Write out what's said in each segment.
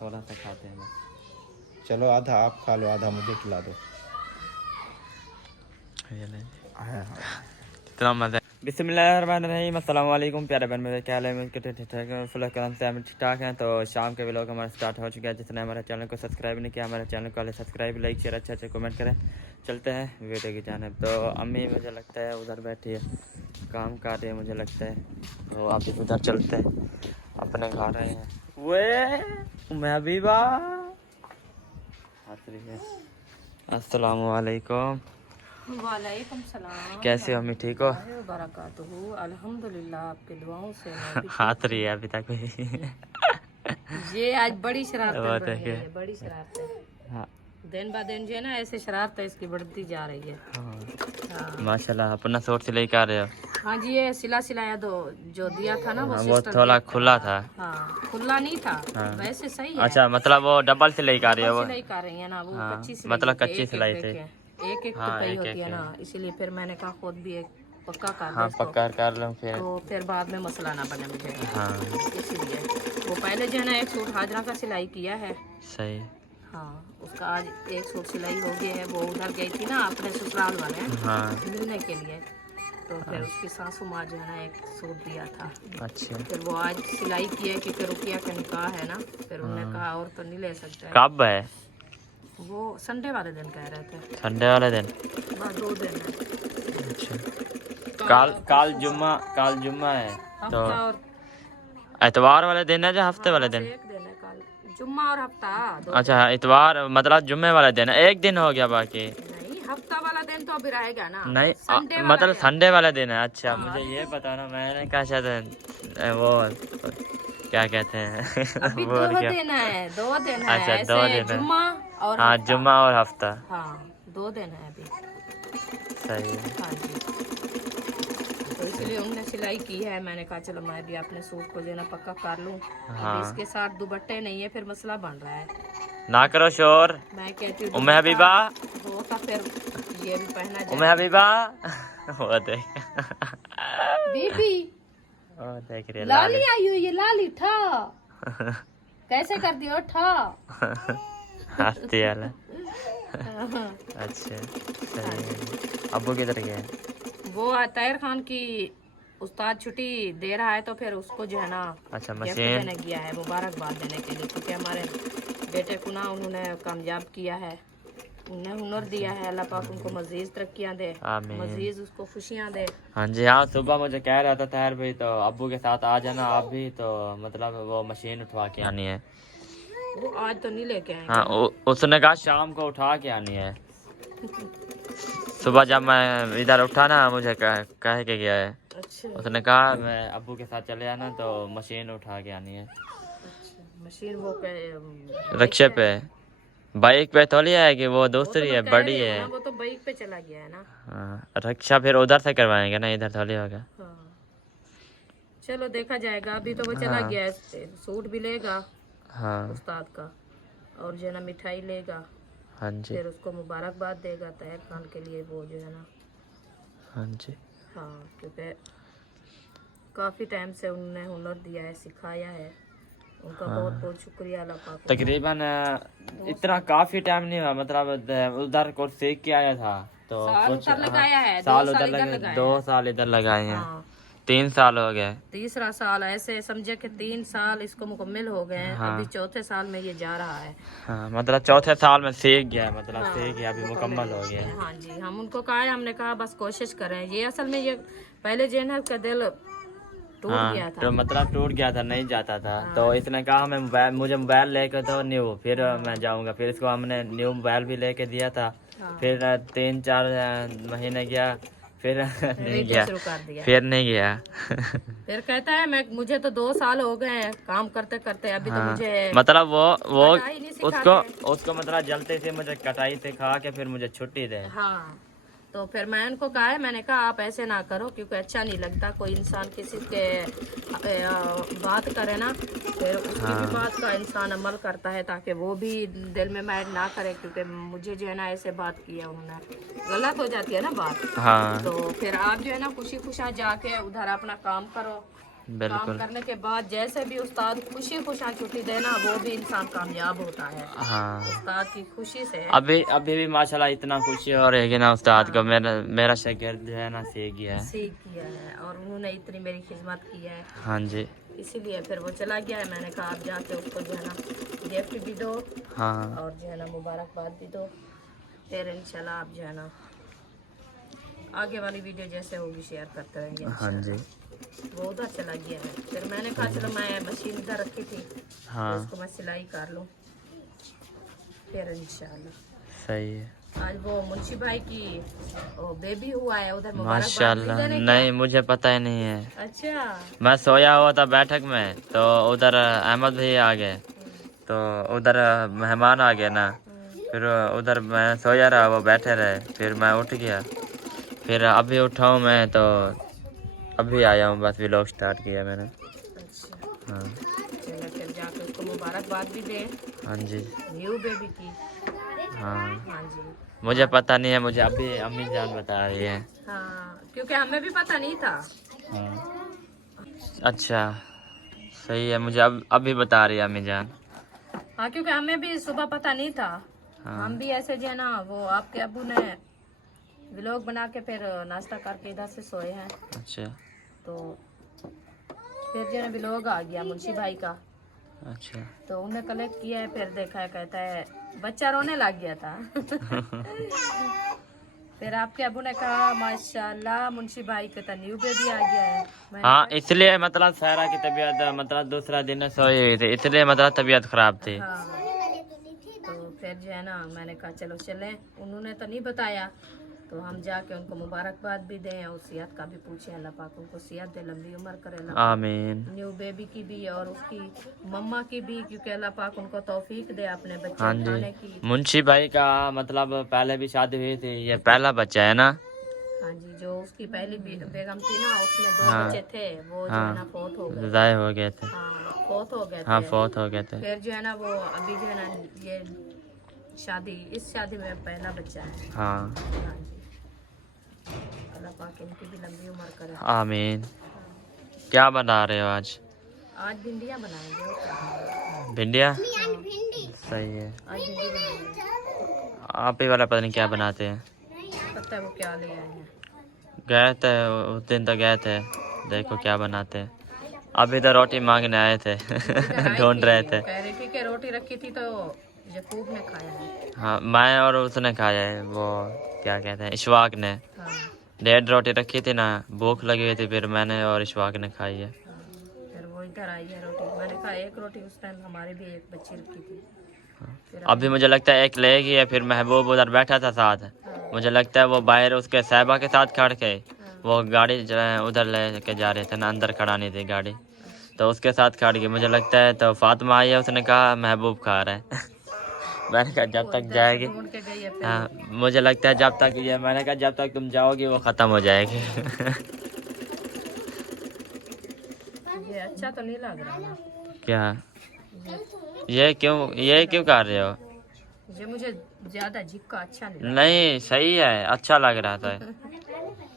थोड़ा सा खाते हैं बस। चलो आधा आप खा लो, आधा मुझे खिला दो। ये नहीं हाँ। इतना मजा। बिस्मिल्लाहिर्रहमानिर्रहीम, अस्सलाम वालेकुम प्यारे बहन मेरे, क्या हाल है? मुझे ठीक ठाक है, फुल करम से हम ठीक ठाक हैं। तो शाम के व्लॉग हमारा स्टार्ट हो चुका है। जिसने हमारे चैनल को सब्सक्राइब नहीं किया, हमारे चैनल को सब्सक्राइब, लाइक शेयर, अच्छे कमेंट करें। चलते हैं वीडियो की जानिब। तो अम्मी मुझे लगता है उधर बैठी है, काम कर रही है मुझे लगता है। तो आप उधर चलते हैं, अपने घर आए हैं। वे मैं हबीबा हंस रही है। अस्सलाम वालेकुम। वालेकुम सलाम। कैसे हो अम्मी, ठीक हो? बरकातहू अल्हम्दुलिल्लाह, आपके दुआओं से मैं भी हाथ रही है अभी तक। ये आज बड़ी शरारतें वो बढ़ तो गई है। है, बड़ी शरारतें हाँ दिन ब दिन जो है ना ऐसे शरारतें इसकी बढ़ती जा रही है। हाँ हाँ माशाल्लाह। अपना सूट सिलाई कर रहे हो? हाँ जी, ये सिलाया दो जो दिया था ना वो हाँ, वो सिस्टर थोड़ा देख कर खुला था। हाँ खुला नहीं था। हाँ वैसे सही है। अच्छा, मतलब वो डबल सिलाई कर रही है डबल वो? सिलाई कर रही है ना, वो हाँ कच्ची सिलाई मतलब होती है, कच्ची एक सिलाई एक थी। देखें, एक एक हाँ तुकई एक होती एक है है। ना, इसीलिए फिर मैंने कहा खुद भी एक पक्का कर दे हाँ इसको, पक्का कर लो फिर। तो फिर बाद में मसला ना बने मुझे, हाँ इसीलिए। वो पहले जो है ना एक सूट हाजरा का सिलाई किया है। सही। हाँ उसका आज एक सूट सिलाई हो गया है। वो उधर गई थी ना अपने ससुराल वाले हाँ मिलने के लिए, तो फिर उसकी सासू माँ जो है ना एक सूट दिया था। अच्छा। फिर वो आज सिलाई की है क्योंकि रुकिया का निकाह है ना, फिर उन्होंने कहा और तो नहीं ले सकता है। कब है? वो संडे वाले दिन कह रहे थे। संडे वाले दिन? बस 2 दिन है। अच्छा। काल जुम्मा है तो हफ्ता और एतवार वाले दिन है या हफ्ते वाले बस दिन? एक दिन है कल, जुम्मा और हफ्ता 2 दिन। अच्छा इतवार मतलब जुम्मे वाले दिन, एक दिन हो गया बाकी। नहीं, हफ्ता वाला दिन तो अभी रहेगा ना, नहीं संडे वाला मतलब दिन। संडे वाले दिन है। अच्छा हाँ, मुझे ये पता ना, मैंने कहा शायद वो क्या कहते हैं अभी वो 2 क्या। दिन है, 2 दिन है अच्छा 2 ऐसे, दिन है। जुम्मा और हाँ हफ्ता। जुम्मा और हफ्ता। हाँ 2 दिन है अभी। सही है। हाँ जी, तो इसलिए उन्होंने सिलाई की है। मैंने कहा चलो मैं भी अपने सूट को जो है ना पक्का कर लूँ। हाँ। अभी इसके साथ दुपट्टे नहीं है, फिर मसला बन रहा है। ना करो शोर। मैं कहती हूँ उम्मे हबीबा, होता फिर ये भी पहना उम्मे जाए। हबीबा वो देख बीबी वो देख रही है लाली आई हुई है, लाली ठा कैसे करती हो ठा। हंसती है ना। अच्छा सही है। अब्बू किधर गए? वो ताहिर खान की उस्ताद छुट्टी दे रहा है, तो फिर उसको जो है ना अच्छा गिफ्ट मशीन। देने गया है, मुबारकबाद देने के लिए, क्योंकि हमारे बेटे को ना उन्होंने कामयाब किया है, उन्हें हुनर दिया है। अल्लाह पाक उनको मजीद तरक्कियां दे, आमीन। मजीद उसको खुशियां दे। हाँ जी हाँ, सुबह मुझे कह रहा था ताहिर भाई तो अब्बू के साथ आ जाना आप भी, तो मतलब वो मशीन उठवा के आनी है। वो आज तो नहीं लेके आएंगे हाँ ना। उसने कहा शाम को उठा के आनी है। सुबह जब मैं इधर उठा ना मुझे कह के गया है। अच्छा उसने कहा मैं अब्बू के साथ चले आना तो मशीन उठा के आनी है। अच्छा, मशीन वो रिक्शे पे, बाइक पे थोड़ी है कि वो वो तो दूसरी है मैं कह बड़ी रही हूँ है। ना, वो तो बाइक पे चला गया है ना। हाँ रिक्शा फिर उधर से करवाएंगे ना, इधर थोड़ी होगा। हाँ चलो देखा जाएगा। अभी तो वो चला हाँ गया है, सूट भी लेगा हाँ उस्ताद का, और जो है ना मिठाई लेगा, हाँ जी फिर उसको मुबारकबाद देगा ताहिर खान के लिए, वो जो है ना। हाँ जी। हाँ क्योंकि काफ़ी टाइम से उन्होंने हुनर दिया है, सिखाया है, उनका बहुत बहुत शुक्रिया अल्लाह पाक उनका। तकरीबन इतना काफी टाइम नहीं हुआ, मतलब उधर कुछ सीख के आया था तो साल कुछ उधर लगाया है, साल 2 उधर साल इधर लगे, लगाया 2 है। साल इधर लगाए हैं। हाँ 3 साल हो गए। तीसरा साल, ऐसे समझे कि 3 साल इसको मुकम्मल हो गए हैं। हाँ। अभी चौथे साल में ये जा रहा है। हाँ मतलब चौथे साल में सीख गया, मतलब हाँ, सीख गया, अभी मुकम्मल हो गया। हाँ जी, हम उनको कहा है, हमने कहा बस कोशिश करें। ये असल में ये पहले जेनर का दिल टूट गया हाँ था। तो मतलब टूट गया था, नहीं जाता था। हाँ। तो इसने कहा मुझे मोबाइल लेकर दो न्यू, फिर मैं जाऊंगा। फिर इसको हमने न्यू मोबाइल भी लेके दिया था। हाँ। फिर 3-4 महीने गया, फिर नहीं रेडियो गया, शुरू कर दिया। फिर नहीं गया। फिर कहता है मुझे तो 2 साल हो गए हैं काम करते करते, अभी तो हाँ मुझे मतलब वो कटाई नहीं सिखाते। उसको मतलब जल्दी से मुझे कटाई सिखा के फिर मुझे छुट्टी दे। हाँ तो फिर मैं उनको कहा है, मैंने कहा आप ऐसे ना करो, क्योंकि अच्छा नहीं लगता कोई इंसान किसी के बात करे ना, फिर उसकी भी बात का इंसान अमल करता है, ताकि वो भी दिल में मैड ना करे, क्योंकि मुझे जो है ना ऐसे बात की है उन्होंने, गलत हो जाती है ना बात। हाँ तो फिर आप जो है ना खुशी खुशा जाके उधर अपना काम करो, बिल्कुल। करने के बाद जैसे भी उस्ताद खुशी खुशा छुट्टी देना, वो भी इंसान कामयाब होता है। हाँ, उस्ताद की खुशी से। अभी अभी भी माशाल्लाह इतना खुशी हो रही है कि ना उस्ताद को मेरा शागिर्द जो है ना सीख गया है। सीख किया है और उन्होंने इतनी मेरी खिदमत की है, हाँ जी। इसीलिए फिर वो चला गया है। मैंने कहा आप जाके उसको जो है ना गिफ्ट भी दो हाँ और जो है ना मुबारकबाद भी दो, फिर इंशाल्लाह आप जो है ना आगे वाली वीडियो जैसे होगी शेयर करते रहेंगे। हाँ जी। वो उधर चला गया है। फिर मैंने कहा चलो मैं मशीन इधर रखी थी, हाँ तो उसको मैं सिलाई कर लूँ, फिर इंशाल्लाह। सही है। आज वो मुंशी भाई की बेबी हुआ है उधर, मुबारकबाद माशाल्लाह, भी देने नहीं क्या? मुझे पता ही नहीं है। अच्छा। मैं सोया हुआ था बैठक में, तो उधर अहमद भाई आ गए, तो उधर मेहमान आ गए ना, फिर उधर मैं सोया रहा, वो बैठे रहे, फिर मैं उठ गया, फिर अभी उठा हूँ मैं, तो अभी आया हूँ, बस व्लॉग स्टार्ट किया मैंने। अच्छा हाँ चलो फिर जाके उसको मुबारकबाद भी दे हाँ जी। न्यू बेबी की। हाँ हाँ जी। मुझे पता नहीं है, मुझे अभी अम्मी जान बता रही है। हाँ क्योंकि हमें भी पता नहीं था। हाँ अच्छा सही है, मुझे अब अभी बता रही है अम्मी जान। हाँ क्योंकि हमें भी सुबह पता नहीं था। हाँ हम भी ऐसे जो है ना, वो आपके अबू ने व्लॉग बना के फिर नाश्ता करके इधर से सोए हैं, अच्छा तो फिर जो है व्लॉग आ गया मुंशी भाई का, अच्छा। तो उन्हें कलेक्ट किया है। फिर देखा है, कहता है बच्चा रोने लग गया था। फिर आपके अबू ने कहा माशाल्लाह मुंशी भाई का न्यू बेबी आ गया है। मैंने हाँ कहा, इसलिए मतलब सारा की तबीयत मतलब दूसरा दिन सोई हुई थी, इसलिए मतलब तबीयत खराब थी। हाँ तो फिर जो है ना मैंने कहा चलो चलें। उन्होंने तो नहीं बताया, तो हम जाके उनको मुबारकबाद भी दें और सेहत का भी पूछें। अल्लाह पाक उनको सेहत दे, लंबी उम्र करे अल्लाह पाक। आमीन। न्यू बेबी की भी और उसकी मम्मा की भी, क्योंकि अल्लाह पाक उनको तौफीक दे अपने बच्चे हाँ उठाने जी, की। मुंशी भाई का मतलब पहले भी शादी हुई थी, ये पहला बच्चा है ना। हाँ जी, जो उसकी पहली बेगम थी ना, उसमें 2 हाँ बच्चे थे, वो जो है ना हाँ फौत हो गए। ज़ाय हो गए थे। हाँ फौत हो गए हाँ थे। फौत हो गए थे। फिर जो है ना वो अभी जो है ना ये शादी, इस शादी में पहला बच्चा है। हाँ हाँ जी, अल्लाह पाक इनकी भी लंबी उम्र करे। आमीन। क्या बना रहे हो आज? आज भिंडियाँ बनाएंगे और क्या बनाएंगे? भिंडिया हाँ, सही है। आज भिंडी बनाएंगे। आप ही वाला पता नहीं क्या बनाते हैं। पता है वो क्या ले आए हैं। गए थे उस दिन, तो गए थे, देखो क्या बनाते हैं। अभी तो रोटी मांगने आए थे। इधर आई ढूंढ थी, रहे वो थे। कह रही थी कि रोटी रखी थी तो यकूब ने खाया है। हाँ मैं और उसने खाया है, वो क्या कहते हैं, इशवाक ने। हाँ 1.5 रोटी रखी थी ना, भूख लगी हुई थी, फिर मैंने और इशवाक ने खाई है। हाँ, फिर वो इधर आई है रोटी। मैंने कहा एक रोटी, उस टाइम हमारे भी एक बच्ची रखी थी। फिर अभी मुझे लगता है एक लेगी है, फिर महबूब उधर बैठा था साथ, मुझे लगता है वो बाहर उसके साहिबा के साथ खड़ के वो गाड़ी जो है उधर ले के जा रहे थे ना, अंदर खड़ा नहीं थी गाड़ी, तो उसके साथ खड़ गई मुझे लगता है। तो फातिमा आई है, उसने कहा महबूब खा रहा है। मैंने कहा जब वो तक इधर से जाएगी, ढूंढ के गई है। फिर हाँ मुझे लगता है जब तक ये, मैंने कहा जब तक तुम जाओगी वो ख़त्म हो जाएगी। ये अच्छा तो नहीं लग रहा ना। क्या ये क्यों कर रहे हो? ये मुझे ज्यादा झिक्का अच्छा नहीं लगा। नहीं सही है, अच्छा लग रहा था।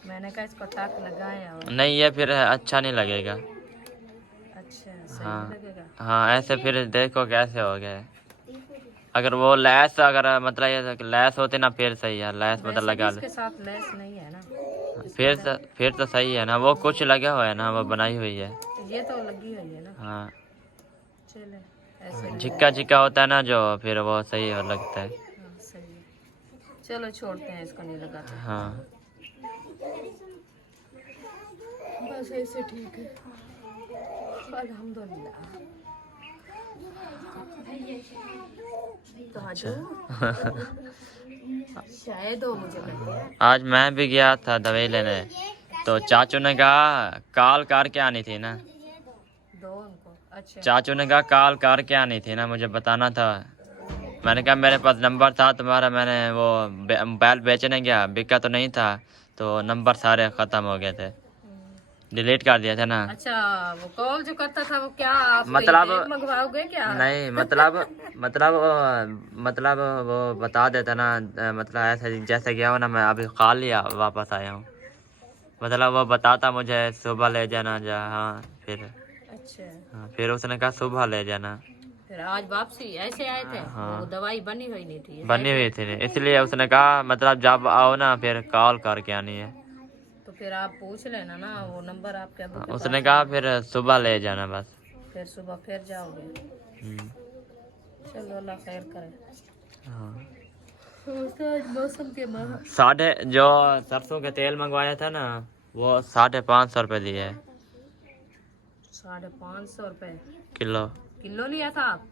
मैंने कहा इसको टक लगाए और नहीं ये फिर अच्छा नहीं लगेगा। अच्छा सही हाँ नहीं लगेगा। हाँ ऐसे फिर देखो कैसे हो गया। अगर वो लैस, अगर मतलब ये लैस होते ना फिर सही है, लैस मतलब वैसे भी लगा ले, इसके साथ लेस नहीं है ना। फिर तो सही है ना, वो कुछ लगा हुआ है ना, वो बनाई हुई है। ये तो लगी हुई है ना। हाँ चले ऐसे झिक्का झिक्का होता है ना जो, फिर वो सही लगता है। हाँ सही है। चलो छोड़ते हैं, इसको नहीं लगाते। हाँ बस ऐसे ठीक है, अल्हम्दुलिल्लाह। तो हाजू शायद हो, मुझे लगता है। आज मैं भी गया था दवाई लेने, तो चाचू ने कहा कॉल करके आनी थी ना, दो उनको। अच्छा चाचू ने कहा कॉल करके आनी थी ना, मुझे बताना था। मैंने कहा मेरे पास नंबर था तुम्हारा, मैंने वो मोबाइल बेचने गया, बिका तो नहीं था, तो नंबर सारे ख़त्म हो गए थे, डिलीट कर दिया था ना। अच्छा, वो कॉल जो करता था वो क्या आप मतलब मंगवाओगे क्या? नहीं मतलब वो बता देता ना, मतलब ऐसे जैसे गया हो ना, मैं अभी खा लिया वापस आया हूँ, मतलब वो बताता मुझे सुबह ले जाना जा। हाँ फिर। अच्छा, हाँ, फिर उसने कहा सुबह ले जाना। फिर आज वापसी ऐसे आए थे? वो दवाई बनी हुई नहीं थी? बनी हुई थी, इसलिए उसने कहा मतलब जब आओ ना फिर कॉल करके आनी है। तो फिर आप पूछ लेना ना, वो नंबर आपके अबू के उसने पास कहा है। फिर सुबह ले जाना बस। फिर सुबह फिर जाओगे? चलो अल्लाह खैर करे। हाँ। मौसम के साढ़े जो सरसों के तेल मंगवाया था ना वो 550 रुपये दिए है 550 रुपए किलो। किलो लिया था आप?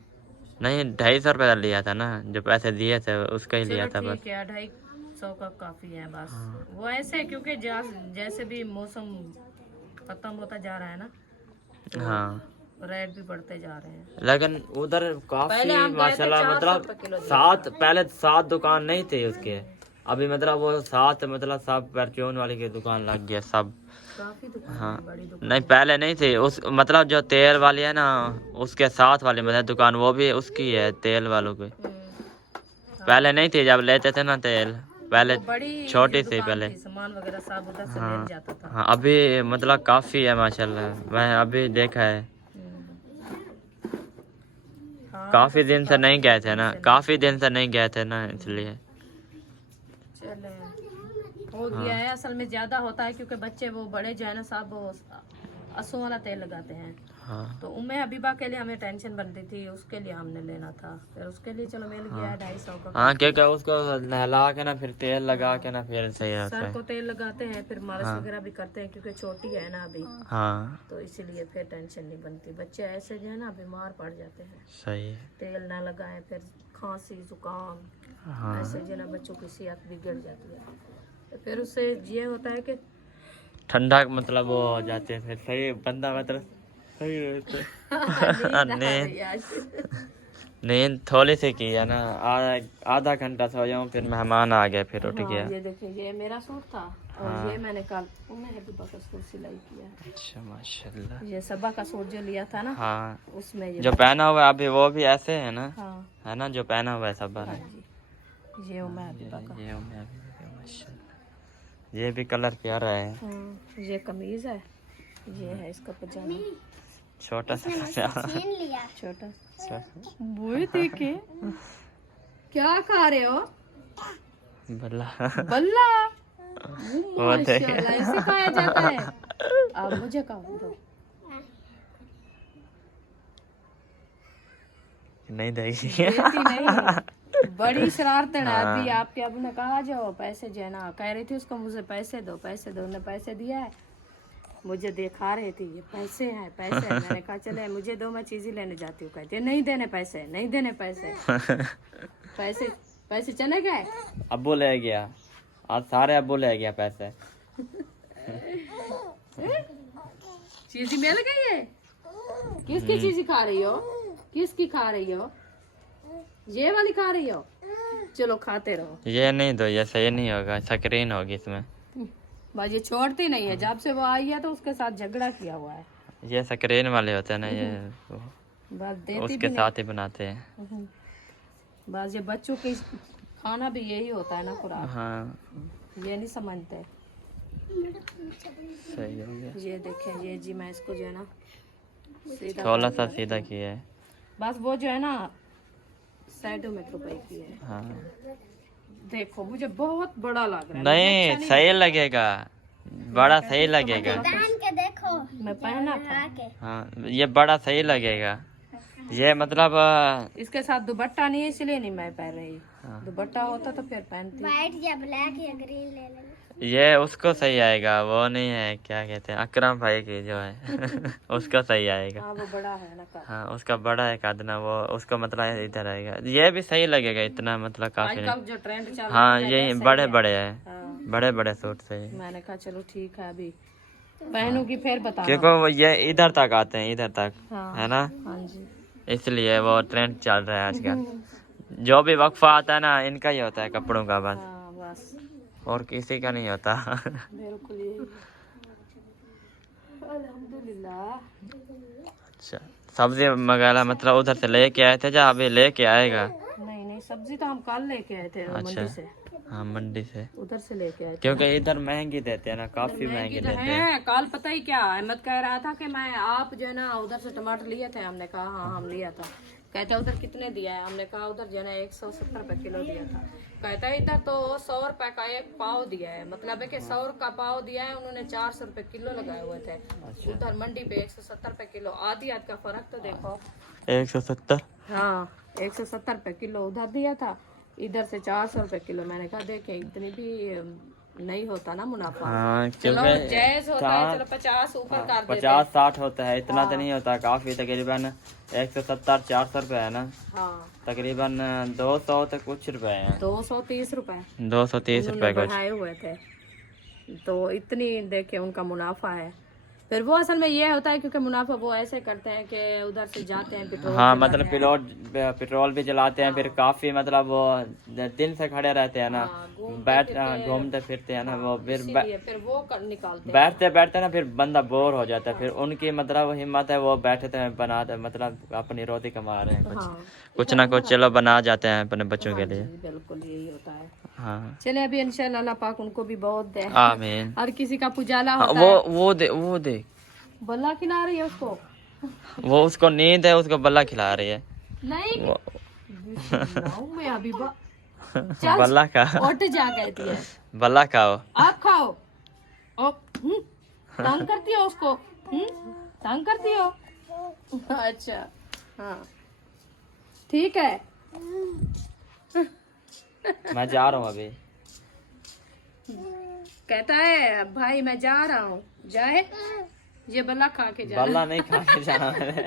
नहीं 250 रुपये लिया था ना, जो पैसे दिए थे उसका ही लिया था चलो बस। ठीक है, 250 का काफी है बस। वो ऐसे क्योंकि जैसे भी मौसम खत्म होता जा रहा है ना, तो हाँ रेट भी बढ़ते जा रहे हैं। लेकिन उधर काफी पहले हम गए थे माशाल्लाह 400 मतलब रुपए किलो दिया। 7 पहले 7 दुकान नहीं थे उसके, अभी मतलब वो 7 मतलब सब परचून वाली की दुकान लग गया सब। काफी दुकान हाँ है, बड़ी दुकान। नहीं पहले नहीं थी उस मतलब जो तेल वाली है ना उसके साथ वाली मतलब दुकान वो भी उसकी है तेल वालों की। पहले नहीं थी जब लेते थे ना तेल, पहले वो बड़ी छोटी सी दुकान पहले। थी, सामान वगैरह सब उधर से हाँ मिल जाता था। हाँ अभी मतलब काफी है माशाल्लाह, मैं अभी देखा है। हाँ, काफी बस दिन से नहीं गए थे ना, से काफी दिन से नहीं गए थे ना इसलिए। चले हो गया है। असल में ज्यादा होता है क्योंकि बच्चे वो बड़े जो है ना साहब वो असू वाला तेल लगाते हैं। हाँ तो उम्मे हबीबा के लिए हमें टेंशन बनती थी, उसके लिए हमने लेना था, फिर उसके लिए चलो मिल गया है 250 का। हाँ क्योंकि उसको नहला के ना फिर तेल लगा के ना फिर सही रहता सर है। को तेल लगाते हैं, फिर मालिश वगैरह भी करते हैं क्योंकि छोटी है ना अभी, हाँ तो इसीलिए फिर टेंशन नहीं बनती। बच्चे ऐसे जो है ना बीमार पड़ जाते हैं, सही है। तेल ना लगाएं फिर खांसी जुकाम, हाँ ऐसे जो है ना बच्चों की सेहत बिगड़ जाती है। तो फिर उससे ये होता है कि ठंडा मतलब वो हो जाते हैं फिर सही बंदा मतलब सही रहता है। नींद आ रही है आज। नींद थोड़ी सी की है ना, आधा घंटा सोया हूँ, फिर मेहमान आ गए फिर उठ गया। हाँ, ये देखिए ये मेरा सूट था और ये मैंने कल उन्हें हबीबा का सूट सिलाई किया। अच्छा माशाल्लाह। ये सबा का सूट जो लिया था ना, हाँ उसमें ये जो पहना हुआ है अभी वो भी ऐसे है ना, हाँ है ना जो पहना हुआ है सब हाँ ने। जी, ये उम्मे हबीबा का। ये माशाल्लाह ये भी कलर प्यारा है। ये कमीज है, ये है इसका पजामा छोटा सा पजामा। छोटा। वो देखे क्या खा रहे हो? बल्ला बल्ला। वो देखे। माशाल्लाह, इसे खाया जाता है। अब मुझे खाओ दो। नहीं देगी। देती नहीं, बड़ी शरारतन है। अभी आपके अब ने कहा जाओ पैसे जो है ना, कह रही थी उसको मुझे पैसे दो पैसे दो, उन्हें पैसे दिया है, मुझे दिखा रही थी ये पैसे हैं पैसे हैं। मैंने कहा चले मुझे दो, मैं चीज ही लेने जाती हूँ। कहती है नहीं देने पैसे, नहीं देने पैसे। पैसे पैसे चले गए। अब्बू ले गया आज, सारे अब्बू ले गया पैसे। चीज मिल गई है। किसकी चीज खा रही हो? किसकी खा रही हो? ये वाली खा रही हो? चलो खाते रहो। ये नहीं दो, ये सही नहीं होगा, स्क्रीन होगी इसमें। बस ये छोड़ती नहीं है, जब से वो आई है तो उसके साथ झगड़ा किया हुआ है। ये स्क्रीन वाले होते हैं ना, ये बस देती उसके भी साथ ही बनाते हैं। नहीं। बस ये बच्चों के खाना भी यही होता है ना खुराक, हाँ ये नहीं समझते। सही हो गया, ये देखें ये जी मैं इसको जो है ना सीधा थोड़ा सा सीधा किया है। बस वो जो है ना साइडों में रुपए की है। हाँ देखो मुझे बहुत बड़ा लग रहा है। नहीं सही लगेगा, बड़ा सही लगेगा। मैं पहना था। हाँ ये बड़ा सही लगेगा। ये मतलब इसके साथ दुपट्टा नहीं है इसलिए नहीं मैं पहन रही। हाँ। दुपट्टा होता तो फिर पहनती। व्हाइट या ब्लैक या ग्रीन ले लेना। ये उसको सही आएगा, वो नहीं है क्या कहते हैं अकरम भाई की जो है उसको सही आएगा। हाँ वो बड़ा है ना का। हाँ उसका बड़ा है कदना, वो उसको मतलब इधर आएगा। ये भी सही लगेगा इतना मतलब काफी आजकल नहीं। जो ट्रेंड चल रहा हाँ है ये वैसे बड़े ही है। बड़े हैं, हाँ। बड़े बड़े सूट सही। मैंने कहा चलो ठीक है अभी पहनूंगी फिर बता। क्योंकि वो ये इधर तक आते हैं, इधर तक हाँ है ना, हाँ जी। इसलिए वो ट्रेंड चल रहा है आजकल। जो भी वक्फा आता है ना इनका ही होता है कपड़ों का बस, हाँ बस और किसी का नहीं होता। बिल्कुल यही। अल्हम्दुलिल्लाह। अच्छा सब्जी वगैरह मतलब उधर से लेके आए थे या अभी लेके आएगा? नहीं नहीं सब्जी तो हम कल लेके आए थे अच्छा। मंडी से। हाँ मंडी से, उधर से लेके आए थे। क्योंकि इधर महंगी देते हैं ना, काफी महंगी देते हैं। है कल पता ही क्या अहमद कह रहा था कि मैं आप जो है ना उधर से टमाटर लिए थे, हमने कहा हाँ हम लिया था। कहते उधर कितने दिया है, हमने कहा उधर जो है ना 170 रुपए किलो दिया था। कहता है इधर तो 100 रुपए का एक पाव दिया है, मतलब है कि 100 का पाव दिया है उन्होंने, 400 रुपए किलो लगाए हुए थे। उधर मंडी पे 170 रुपए किलो, आधी आध का फर्क तो देखो। 170, हाँ 170 रुपए किलो उधर दिया था, इधर से 400 रुपए किलो। मैंने कहा देखे इतनी भी नहीं होता ना मुनाफा। हाँ चलो क्योंकि जायज होता है, चलो 50 ऊपर कर देते 50-60 होता है, इतना तो नहीं होता, काफी तकरीबन 170-400 रुपए है ना, हाँ तकरीबन 200 तो कुछ रुपए हैं, 230 रुपए 230 रुपए कुछ। बढ़ाए हुए थे, तो इतनी देखे उनका मुनाफा है। फिर वो असल में ये होता है क्योंकि मुनाफा वो ऐसे करते हैं कि उधर से जाते हैं पेट्रोल, हाँ मतलब पेट्रोल भी जलाते हैं, फिर काफी मतलब वो दिन से खड़े रहते हैं ना, बैठ घूमते फिरते हैं ना, वो फिर फिर वो निकालते बैठते बैठते ना फिर बंदा बोर हो जाता है, फिर उनकी मतलब हिम्मत है, वो बैठते हैं बनाते, मतलब अपनी रोटी कमा रहे हैं, कुछ ना कुछ चलो बना जाते हैं अपने बच्चों के लिए। बिल्कुल यही होता है। हाँ चले अभी इंशाल्लाह अल्लाह पाक उनको भी बहुत दे, आमीन। हर किसी का पुजाला हाँ, होता है। वो दे बल्ला खिला रही है उसको, वो उसको नींद है, उसको बल्ला खिला रही है। नहीं वो मैं अभी बल्ला खा, उठ जा कहती है बल्ला खाओ, आप खाओ। तंग करती हो उसको, तंग करती हो। अच्छा हाँ ठीक है। मैं जा रहा हूँ अभी, कहता है भाई मैं जा रहा हूँ, जाए ये बल्ला खा के जा। बल्ला नहीं खा के जाना मैंने,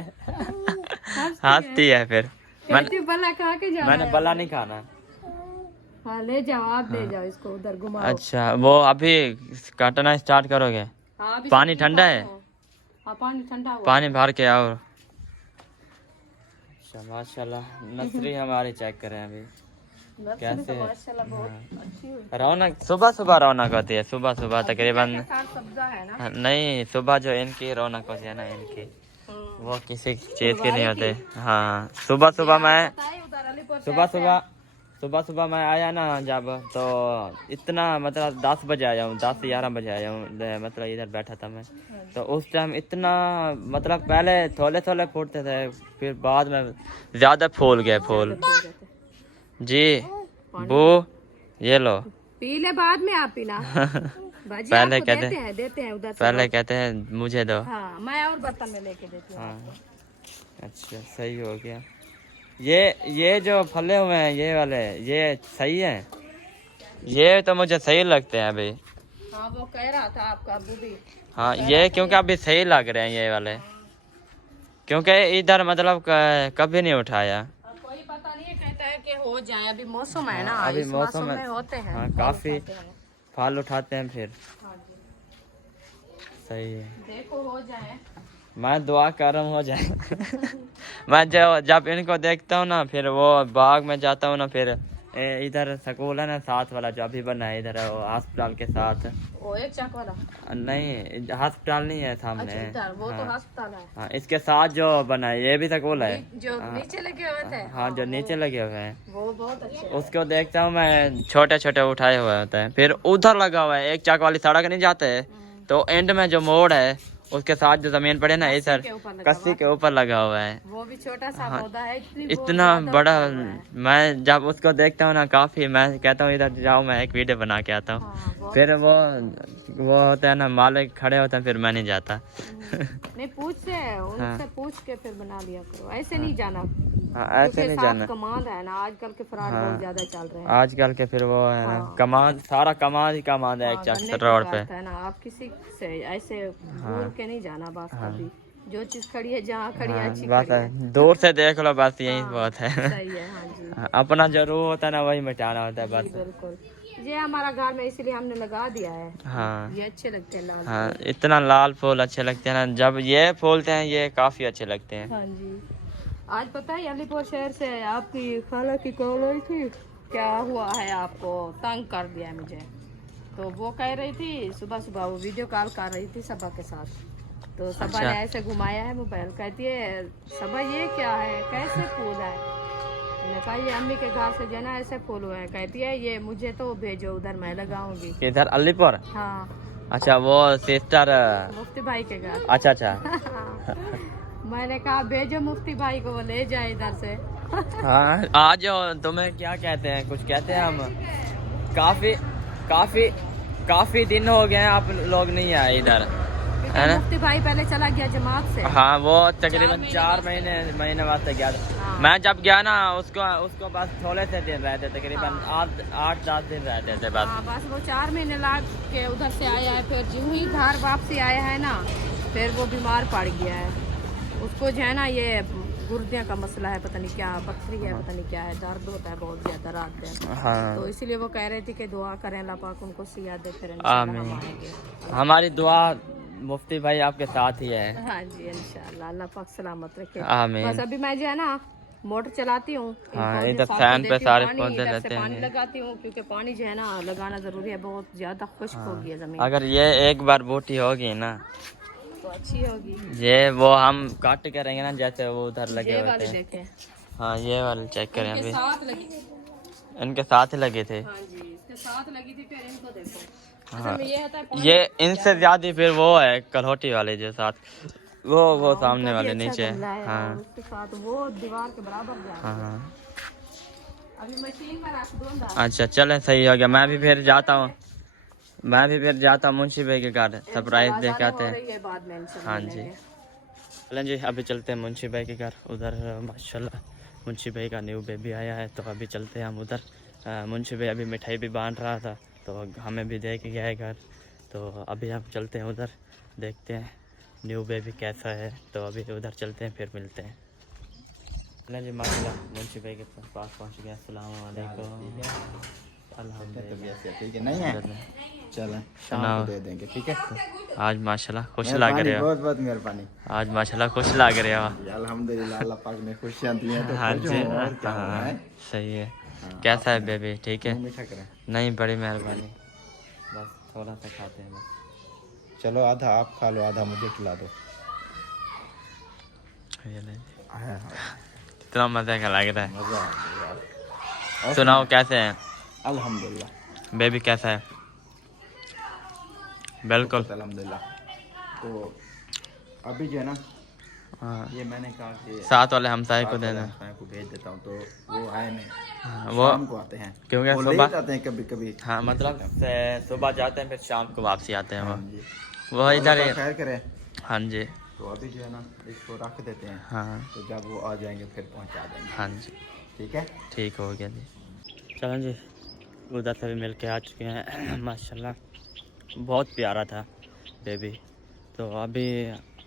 हंसती है फिर। कहती बल्ला खा के जा। मैंने बल्ला नहीं खाना। हाँ ले जाओ, आप ले जाओ इसको उधर घुमाओ। अच्छा वो अभी काटना स्टार्ट करोगे? हाँ, अभी पानी सब्जी ठंडा है? हाँ पानी ठंडा हुआ। पानी भर के आओ। अच्छा माशाल्लाह, नर्सरी हमारी चेक करें अभी कैसे। माशाल्लाह बहुत अच्छी हुई। रौनक सुबह सुबह रौनक होती है, सुबह सुबह तकरीबन। सब्जा है ना। नहीं सुबह जो इनकी रौनक होती है ना, इनकी वो किसी चीज की नहीं होती। हाँ सुबह सुबह मैं सुबह सुबह मैं आया ना जब, तो इतना मतलब 10 बजे आया हूँ, 10-11 बजे आया हूँ, मतलब इधर बैठा था मैं, तो उस टाइम इतना मतलब पहले थोड़े थोड़े फूटते थे, फिर बाद में ज्यादा फूल गए फूल। जी वो ये लो पी ले, बाद में आप पीना। पहले देते हैं उधर। पहले कहते हैं मुझे दो। हाँ मैं और बर्तन में लेके देती हूँ। हाँ अच्छा सही हो गया। ये जो फले हुए हैं ये वाले, ये सही है, ये तो मुझे सही लगते हैं अभी। हाँ वो कह रहा था आपका अबू भी। हाँ ये क्योंकि अभी सही लग रहे हैं ये वाले, क्योंकि इधर मतलब कभी नहीं उठाया। कोई पता नहीं है, कहता है कि हो जाए, अभी मौसम है ना, अभी इस मौसम में होते हैं। हाँ काफी फल उठाते हैं फिर। हाँ जी। सही है, देखो हो जाए। मैं दुआ कर रहा हूँ हो जाए। मैं जब इनको देखता हूँ ना, फिर वो बाग में जाता हूँ ना, फिर इधर स्कूल है ना साथ वाला जो अभी बना है इधर अस्पताल के साथ। वो एक चक वाला नहीं अस्पताल नहीं है सामने। अच्छा, वो तो अस्पताल है। हाँ इसके साथ जो बना है ये भी स्कूल है, जो नीचे लगे हुए थे। हाँ जो नीचे लगे हुए हैं, वो बहुत अच्छे। उसको देखता हूँ मैं, छोटे छोटे उठाए हुए होते हैं। फिर उधर लगा हुआ है एक चक वाली सड़क नहीं जाते, तो एंड में जो मोड़ है उसके साथ जो जमीन पड़े ना, इधर कस्सी के ऊपर लगा हुआ है। वो भी छोटा सा पौधा है, इतना बड़ा। मैं जब उसको देखता हूँ ना काफी, मैं कहता हूँ इधर जाओ मैं एक वीडियो बना के आता हूँ। फिर वो होता है ना मालिक खड़े होते हैं, फिर मैं नहीं जाता। नहीं उनसे पूछ के फिर बना लिया करो, ऐसे नहीं जाना। हाँ ऐसे नहीं जाना। कमांड है ना आजकल के फ्रॉड बहुत ज्यादा चल रहे हैं। आजकल के फिर वो है ना कमांड, सारा कमांड ही कमांड है एक चक रोड पे है ना। आप किसी से ऐसे भूल के नहीं जाना, बस कभी जो चीज खड़ी है जहाँ खड़ी है अच्छी बस खड़ी है। दूर से देख लो, बस यही बात है। सही है। हाँ जी अपना जो रूह होता है ना वही मिटाना होता है बस। बिल्कुल, ये हमारा घर में इसलिए हमने लगा दिया है। हाँ ये अच्छे लगते हैं लाल। हाँ इतना लाल फूल अच्छे लगते हैं ना, जब ये फूलते हैं ये काफी अच्छे लगते हैं। हाँ जी। आज पता है अलीपुर शहर से आपकी खाला की कॉल आई थी, क्या हुआ है आपको तंग कर दिया है मुझे। तो वो कह रही थी सुबह सुबह वो वीडियो कॉल कर रही थी सबा के साथ, तो सबा ने ऐसे घुमाया है मोबाइल, कहती है सबा ये क्या है, कैसे फूल है। मैंने कहा ये अम्मी के घर से जो है ना ऐसे फूल हुए हैं, कहती है ये मुझे तो भेजो उधर मैं लगाऊंगी। इधर अलीपुर? हाँ अच्छा, वो सिस्टर मुफ्ती भाई के घर। अच्छा अच्छा। मैंने कहा भेजो मुफ्ती भाई को, वो ले जाए इधर से। हाँ आ जाओ। तुम्हें क्या कहते हैं, कुछ कहते हैं हम? काफी काफी काफी दिन हो गए हैं आप लोग नहीं आए इधर, है ना? मुफ्ती भाई पहले चला गया जमात से। हाँ, वो तकरीबन 4 महीने वास्ते गया था। हाँ। मैं जब गया ना उसको बस थोड़े से दिन रहते, तकरीबन 8-10 दिन रहते थे बस। हाँ, बस वो 4 महीने लाग के उधर से आया है, फिर जो ही घर वापसी आया है ना, फिर वो बीमार पड़ गया है। उसको जो है ना ये गुर्दियाँ का मसला है, पता नहीं क्या बकरी है, पता नहीं क्या है, दर्द होता है बहुत ज्यादा रात दिन। हाँ, तो इसीलिए वो कह रहे थे कि दुआ करें अल्लाह पाक उनको सिया दे, फिर आमीन। इंशाल्लाह हम आएंगे। हमारी दुआ मुफ्ती भाई आपके साथ ही है। हाँ जी इंशाल्लाह, अल्लाह पाक सलामत रखे। आमीन। बस अभी मैं जो है ना मोटर चलाती हूँ, हाँ, इधर फैन पे सारे पौधे रहते रहते पानी हैं। लगाती हूँ, क्योंकि पानी जो है ना लगाना जरूरी है, बहुत ज्यादा खुश्क हो गई है जमीन। अगर ये एक बार बूटी होगी ना तो अच्छी होगी। ये वो हम काट करेंगे ना, जैसे वो उधर लगे ये हुए वाली थे। देखें, हाँ, ये वाले चेक करें इनके अभी। साथ लगी। इनके साथ ही लगे थे। हाँ जी, इसके साथ लगी थी, फिर इनको देखो। हाँ, असल में ये होता है पानी। ये इनसे ज्यादा फिर वो है कलहोटी वाले जो साथ, वो सामने उनका भी वाले अच्छा नीचे। गमला है, हाँ और उसके साथ वो दीवार के बराबर जा रहा है। हाँ। अभी मशीन में रख दूंगा। अच्छा चले, सही हो गया। मैं भी फिर जाता हूँ मुंशी भाई के घर, सरप्राइज देख आते हैं। है बाद में इनसे हाँ जी, मिलेंगे। चलें जी, अभी चलते हैं मुंशी भाई के घर। उधर माशाल्लाह मुंशी भाई का न्यू बेबी आया है, तो अभी चलते हैं हम उधर। मुंशी भाई अभी मिठाई भी बांट रहा था, तो हमें भी दे के गया है घर। तो अभी हम चलते हैं उधर, देखते हैं न्यू बेबी कैसा है। तो अभी उधर चलते हैं, फिर मिलते हैं। चलें जी, माशाल्लाह मुंशी भाई के पास पहुँच गया। अस्सलाम वालेकुम। ठीक है, नहीं है चलें शाम को दे देंगे, ठीक है। आज माशाल्लाह खुश लग रहे हो। बहुत बहुत मेहरबानी। आज माशाल्लाह खुश लग रहे हो। अल्हम्दुलिल्लाह, अल्लाह पाक ने खुशियां दी हैं तो हाँ खुश जी, हूं, और क्या हाँ है। सही है। कैसा है बेबी, ठीक है? मुंह मीठा करें। नहीं, बड़ी मेहरबानी। बस थोड़ा सा खाते हैं बस। चलो आधा आप खा लो, आधा मुझे खिला दो। ये ले। हाँ, कितना मज़े का लग रहा है। मजा आ गया यार। सुनाओ कैसे हैं अल्हम्दुलिल्लाह, बेबी, कैसा है? बिल्कुल। अल्हम्दुलिल्लाह। तो अभी जो है ना, हाँ, ये मैंने कहा कि साथ वाले हमसाए को देना। साथ को भेज देता हूँ, तो वो आए नहीं, हाँ, वो शाम को आते हैं। क्योंकि वो सुबह लेट आते हैं कभी कभी। हाँ, मतलब से सुबह जाते हैं, फिर शाम को वापसी आते हैं। हाँ जी, वो इधर अल्लाह ही। खैर करे। हाँ जी, तो अभी जो है ना इसको रख देते हैं, हाँ तो जब वो आ जाएंगे फिर पहुंचा देंगे, हाँ जी, ठीक है। ठीक हो गया जी। चलो जी, उधर से भी मिल के आ चुके हैं। माशाल्लाह बहुत प्यारा था बेबी। तो अभी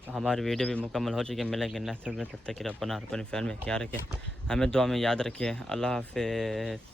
हमारी वीडियो भी मुकम्मल हो चुकी है। मिलेंगे नेक्स्ट में, तब तक अपना अपनी फैन में ख्याल रखें, हमें दुआ में याद रखिए। अल्लाह हाफ़िज़।